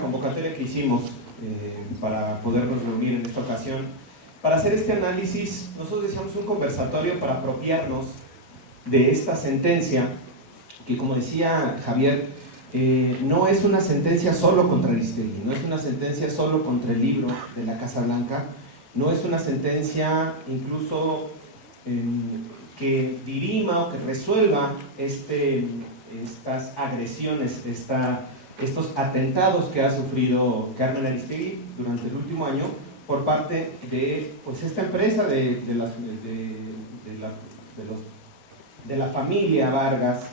convocatoria que hicimos para podernos reunir en esta ocasión, para hacer este análisis, nosotros decíamos un conversatorio para apropiarnos de esta sentencia, que como decía Javier, no es una sentencia solo contra Aristegui, no es una sentencia solo contra el libro de la Casa Blanca, no es una sentencia incluso que dirima o que resuelva estas agresiones, estos atentados que ha sufrido Carmen Aristegui durante el último año por parte de esta empresa de la familia Vargas,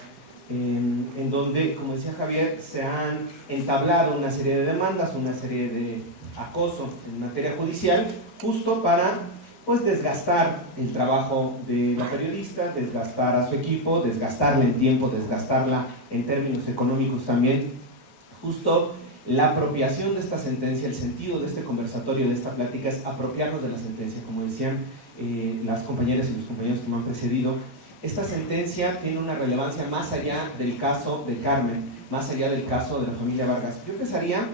en donde, como decía Javier, se han entablado una serie de demandas, una serie de acoso en materia judicial, justo para desgastar el trabajo de la periodista, desgastar a su equipo, desgastarla en tiempo, desgastarla en términos económicos también. Justo la apropiación de esta sentencia, el sentido de este conversatorio, de esta plática, es apropiarnos de la sentencia. Como decían las compañeras y los compañeros que me han precedido, esta sentencia tiene una relevancia más allá del caso de Carmen, más allá del caso de la familia Vargas. Yo empezaría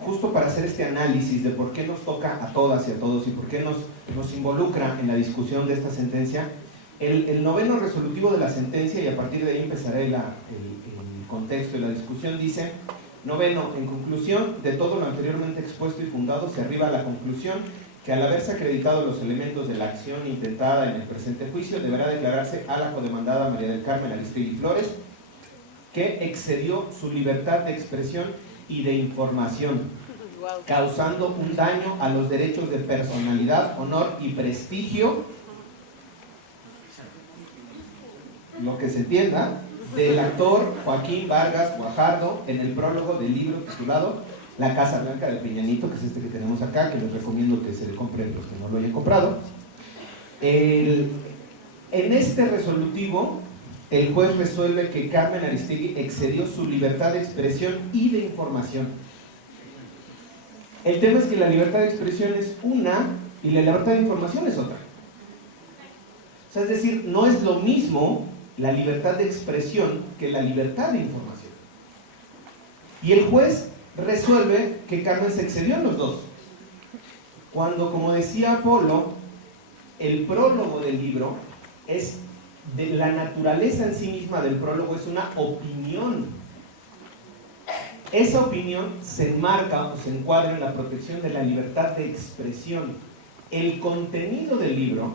justo para hacer este análisis de por qué nos toca a todas y a todos y por qué nos involucra en la discusión de esta sentencia. El noveno resolutivo de la sentencia, y a partir de ahí empezaré el contexto y la discusión, dice: noveno, en conclusión de todo lo anteriormente expuesto y fundado, se arriba a la conclusión que al haberse acreditado los elementos de la acción intentada en el presente juicio, deberá declararse a la codemandada María del Carmen Aristegui Flores que excedió su libertad de expresión y de información, causando un daño a los derechos de personalidad, honor y prestigio, lo que se entienda, del actor Joaquín Vargas Guajardo, en el prólogo del libro titulado La Casa Blanca de Peña Nieto, que es este que tenemos acá, que les recomiendo que se le compren los que no lo hayan comprado. En este resolutivo, el juez resuelve que Carmen Aristegui excedió su libertad de expresión y de información. El tema es que la libertad de expresión es una y la libertad de información es otra. O sea, es decir, no es lo mismo la libertad de expresión que la libertad de información. Y el juez resuelve que Carmen se excedió en los dos. Cuando, como decía Apolo, el prólogo del libro es de la naturaleza en sí misma del prólogo, es una opinión. Esa opinión se enmarca o se encuadra en la protección de la libertad de expresión. El contenido del libro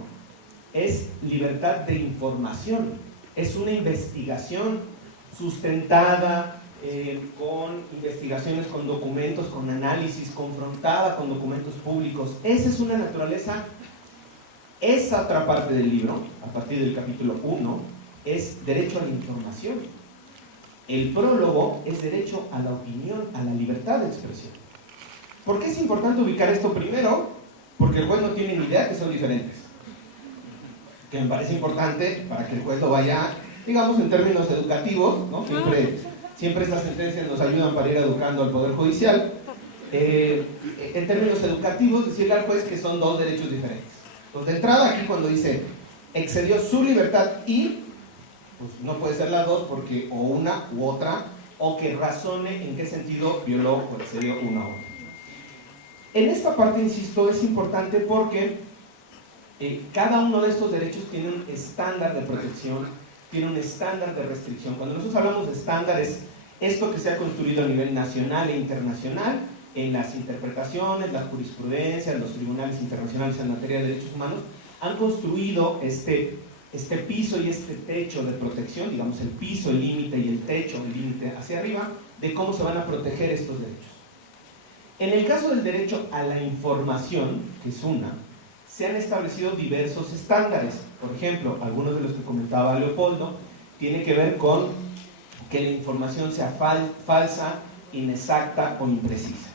es libertad de información, es una investigación sustentada con investigaciones, con documentos, con análisis, confrontada con documentos públicos. Esa es una naturaleza. Esa otra parte del libro, a partir del capítulo 1, es derecho a la información. El prólogo es derecho a la opinión, a la libertad de expresión. ¿Por qué es importante ubicar esto primero? Porque el juez no tiene ni idea que son diferentes. Que me parece importante para que el juez lo vaya, digamos, en términos educativos, ¿no? Siempre estas sentencias nos ayudan para ir educando al Poder Judicial. En términos educativos, decirle al juez que son dos derechos diferentes. Entonces, de entrada aquí cuando dice excedió su libertad y, pues no puede ser las dos porque o una u otra, o que razone en qué sentido violó o excedió una u otra. En esta parte, insisto, es importante porque cada uno de estos derechos tiene un estándar de protección, tiene un estándar de restricción. Cuando nosotros hablamos de estándares, esto que se ha construido a nivel nacional e internacional, en las interpretaciones, la jurisprudencia, los tribunales internacionales en materia de derechos humanos, han construido este piso y este techo de protección, digamos el piso, el límite y el techo, el límite hacia arriba, de cómo se van a proteger estos derechos. En el caso del derecho a la información, que es una, se han establecido diversos estándares. Por ejemplo, algunos de los que comentaba Leopoldo, tiene que ver con que la información sea falsa, inexacta o imprecisa.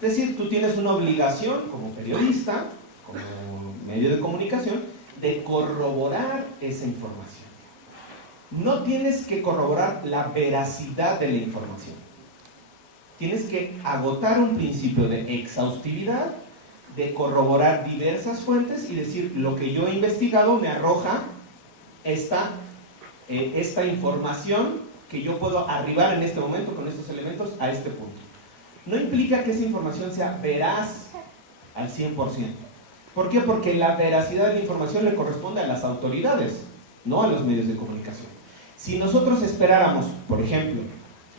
Es decir, tú tienes una obligación como periodista, como medio de comunicación, de corroborar esa información. No tienes que corroborar la veracidad de la información. Tienes que agotar un principio de exhaustividad, de corroborar diversas fuentes y decir, lo que yo he investigado me arroja esta información que yo puedo arribar en este momento con estos elementos a este punto. no implica que esa información sea veraz al 100%. ¿Por qué? Porque la veracidad de la información le corresponde a las autoridades, no a los medios de comunicación. Si nosotros esperáramos, por ejemplo,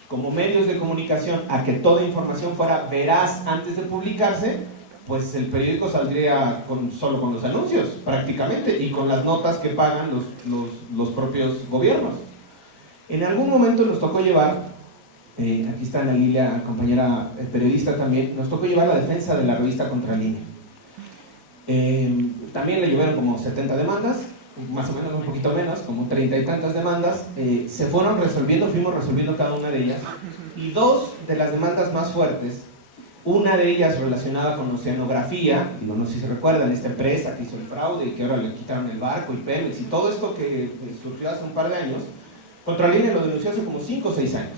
como medios de comunicación, a que toda información fuera veraz antes de publicarse, pues el periódico saldría solo con los anuncios, prácticamente, y con las notas que pagan los propios gobiernos. En algún momento nos tocó llevar, aquí está Ana Lilia, compañera periodista también, nos tocó llevar la defensa de la revista Contralínea. También le llevaron como 70 demandas, más o menos, un poquito menos, como 30 y tantas demandas. Se fueron resolviendo, fuimos resolviendo cada una de ellas, y dos de las demandas más fuertes, una de ellas relacionada con oceanografía, digo, no sé si se recuerdan, esta empresa que hizo el fraude y que ahora le quitaron el barco y Pemex y todo esto que surgió hace un par de años. Contralínea lo denunció hace como 5 o 6 años.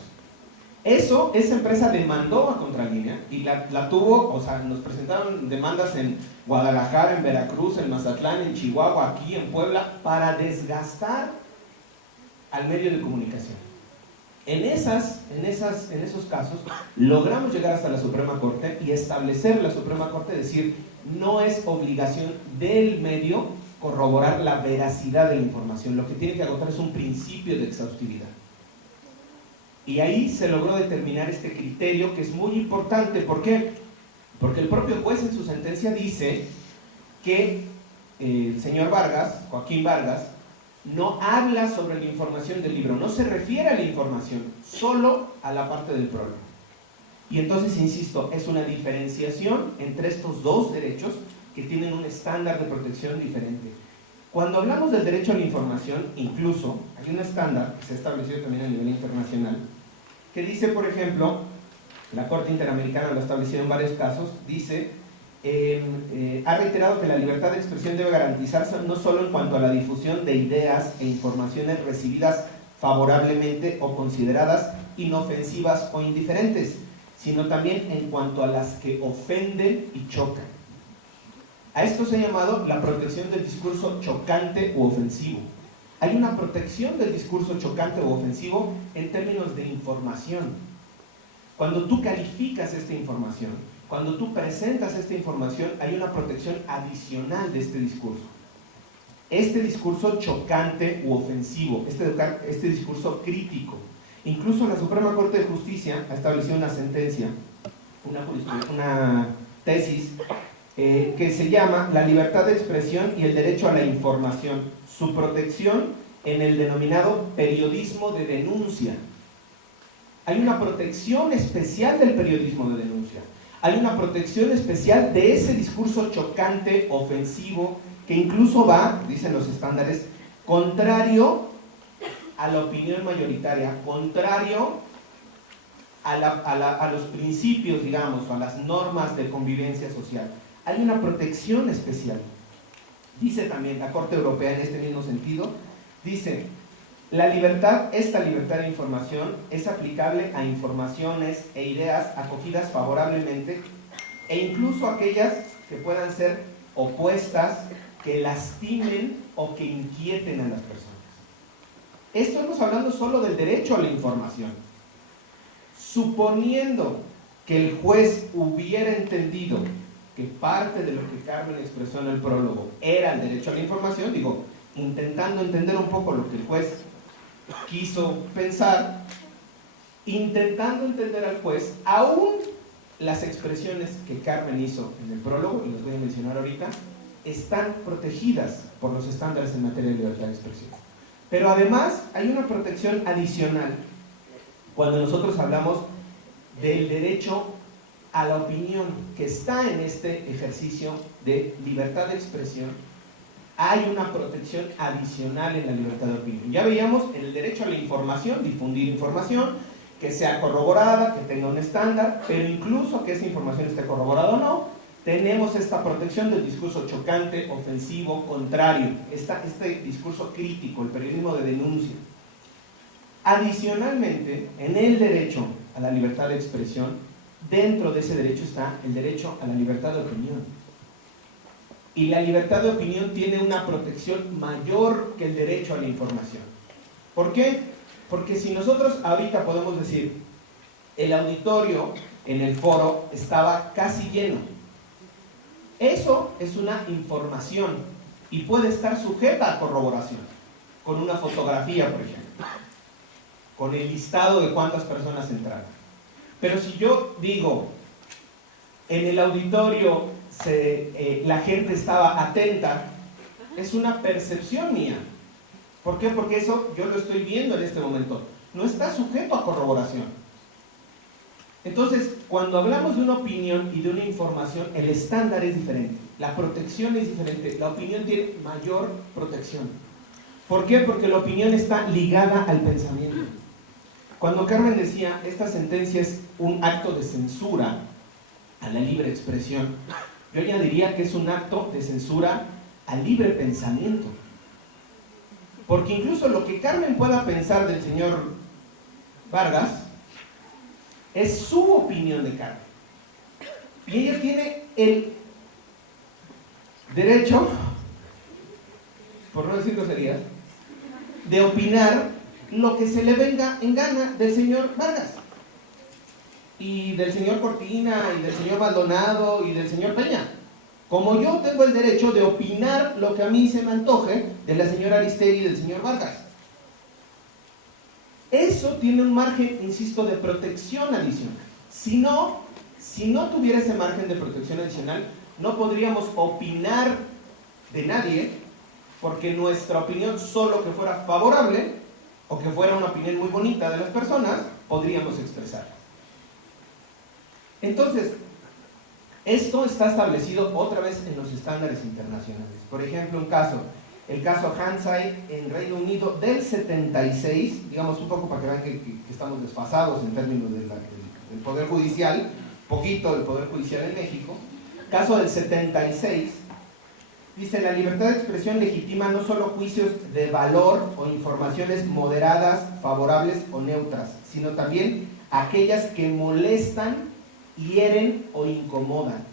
Esa empresa demandó a Contralínea y la tuvo, o sea, nos presentaron demandas en Guadalajara, en Veracruz, en Mazatlán, en Chihuahua, aquí en Puebla, para desgastar al medio de comunicación. En esos casos logramos llegar hasta la Suprema Corte y establecer la Suprema Corte, decir, no es obligación del medio corroborar la veracidad de la información, lo que tiene que agotar es un principio de exhaustividad. Y ahí se logró determinar este criterio que es muy importante. ¿Por qué? Porque el propio juez en su sentencia dice que el señor Vargas, Joaquín Vargas, no habla sobre la información del libro, no se refiere a la información, solo a la parte del prólogo. Y entonces, insisto, es una diferenciación entre estos dos derechos que tienen un estándar de protección diferente. Cuando hablamos del derecho a la información, incluso hay un estándar que se ha establecido también a nivel internacional, que dice, por ejemplo, la Corte Interamericana lo ha establecido en varios casos, dice, ha reiterado que la libertad de expresión debe garantizarse no solo en cuanto a la difusión de ideas e informaciones recibidas favorablemente o consideradas inofensivas o indiferentes, sino también en cuanto a las que ofenden y chocan. A esto se ha llamado la protección del discurso chocante u ofensivo. Hay una protección del discurso chocante u ofensivo en términos de información. Cuando tú calificas esta información, cuando tú presentas esta información, hay una protección adicional de este discurso. Este discurso chocante u ofensivo, este discurso crítico. Incluso la Suprema Corte de Justicia ha establecido una sentencia, una tesis, que se llama la libertad de expresión y el derecho a la información, su protección en el denominado periodismo de denuncia. Hay una protección especial del periodismo de denuncia, hay una protección especial de ese discurso chocante, ofensivo, que incluso va, dicen los estándares, contrario a la opinión mayoritaria, contrario a los principios, digamos, o a las normas de convivencia social. Hay una protección especial. Dice también la Corte Europea en este mismo sentido, dice, esta libertad de información es aplicable a informaciones e ideas acogidas favorablemente e incluso aquellas que puedan ser opuestas, que lastimen o que inquieten a las personas. Estamos hablando solo del derecho a la información. Suponiendo que el juez hubiera entendido que parte de lo que Carmen expresó en el prólogo era el derecho a la información, digo, intentando entender un poco lo que el juez quiso pensar, intentando entender al juez, aún las expresiones que Carmen hizo en el prólogo, y las voy a mencionar ahorita, están protegidas por los estándares en materia de libertad de expresión. Pero además hay una protección adicional cuando nosotros hablamos del derecho a la opinión que está en este ejercicio de libertad de expresión. Hay una protección adicional en la libertad de opinión. Ya veíamos el derecho a la información, difundir información, que sea corroborada, que tenga un estándar, pero incluso que esa información esté corroborada o no, tenemos esta protección del discurso chocante, ofensivo, contrario, este discurso crítico, el periodismo de denuncia. Adicionalmente, en el derecho a la libertad de expresión, dentro de ese derecho está el derecho a la libertad de opinión. Y la libertad de opinión tiene una protección mayor que el derecho a la información. ¿Por qué? Porque si nosotros ahorita podemos decir, el auditorio en el foro estaba casi lleno. Eso es una información y puede estar sujeta a corroboración, con una fotografía, por ejemplo, con el listado de cuántas personas entraron. Pero si yo digo, en el auditorio la gente estaba atenta, es una percepción mía. ¿Por qué? Porque eso yo lo estoy viendo en este momento. No está sujeto a corroboración. Entonces, cuando hablamos de una opinión y de una información, el estándar es diferente. La protección es diferente. La opinión tiene mayor protección. ¿Por qué? Porque la opinión está ligada al pensamiento. Cuando Carmen decía, esta sentencia es un acto de censura a la libre expresión, yo añadiría que es un acto de censura al libre pensamiento. Porque incluso lo que Carmen pueda pensar del señor Vargas es su opinión de Carmen. Y ella tiene el derecho, por no decir groserías, de opinar lo que se le venga en gana del señor Vargas, y del señor Cortina, y del señor Maldonado, y del señor Peña. Como yo tengo el derecho de opinar lo que a mí se me antoje de la señora Aristegui y del señor Vargas. Eso tiene un margen, insisto, de protección adicional. Si no tuviera ese margen de protección adicional, no podríamos opinar de nadie, porque nuestra opinión, solo que fuera favorable, o que fuera una opinión muy bonita de las personas, podríamos expresarla. Entonces, esto está establecido otra vez en los estándares internacionales. Por ejemplo, el caso Hansai en Reino Unido del 76, digamos un poco para que vean que estamos desfasados en términos del Poder Judicial, poquito del Poder Judicial en México. Caso del 76, dice: la libertad de expresión legitima no solo juicios de valor o informaciones moderadas, favorables o neutras, sino también aquellas que molestan, hieren o incomodan.